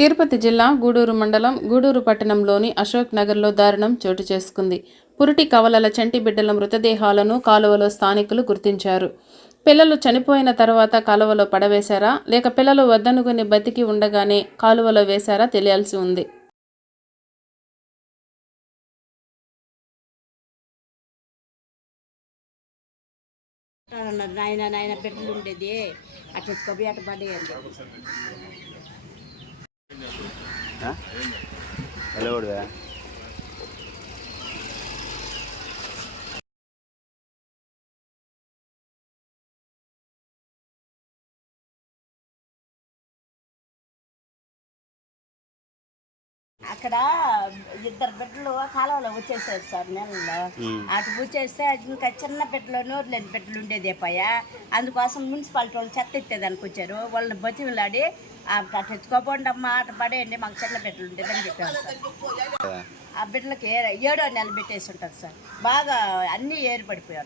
తిరుపతి జిల్లా గూడూరు మండలం గూడూరు పట్టణంలోని అశోక్ నగర్లో దారుణం చోటు చేసుకుంది. పురిటి కవలల చంటి బిడ్డల మృతదేహాలను కాలువలో స్థానికులు గుర్తించారు. పిల్లలు చనిపోయిన తర్వాత కాలువలో పడవేశారా? లేక పిల్లలు వద్దనుకుని బతికి ఉండగానే కాలువలో వేశారా? తెలియాల్సి ఉంది. నాయన నాయన ఉండేది. అట్లా ఎత్తుకోబోయి అట్ట పడేయండి ¿Ah? Al borde, ¿eh? అక్కడ ఇద్దరు బిడ్డలు కాలువలో వచ్చేసారు సార్ నెలలో. అటు వచ్చేస్తే ఇంకా చిన్న బిడ్డలు నోరు లేని బిడ్డలు ఉండేదే పయ అందుకోసం మున్సిపాలిటీ వాళ్ళు చెత్త ఎత్తేదానికి వచ్చారు. వాళ్ళని బతిమలాడి "ఆ, అటు ఎత్తుకోపోండి అమ్మా అటు పడేయండి మాకు చిన్న బిడ్డలు ఉండేదని చెప్పారు సార్. ఆ. బిడ్డలకి ఏడో నెల పెట్టేసి ఉంటారు సార్. బాగా అన్నీ ఏరు పడిపోయి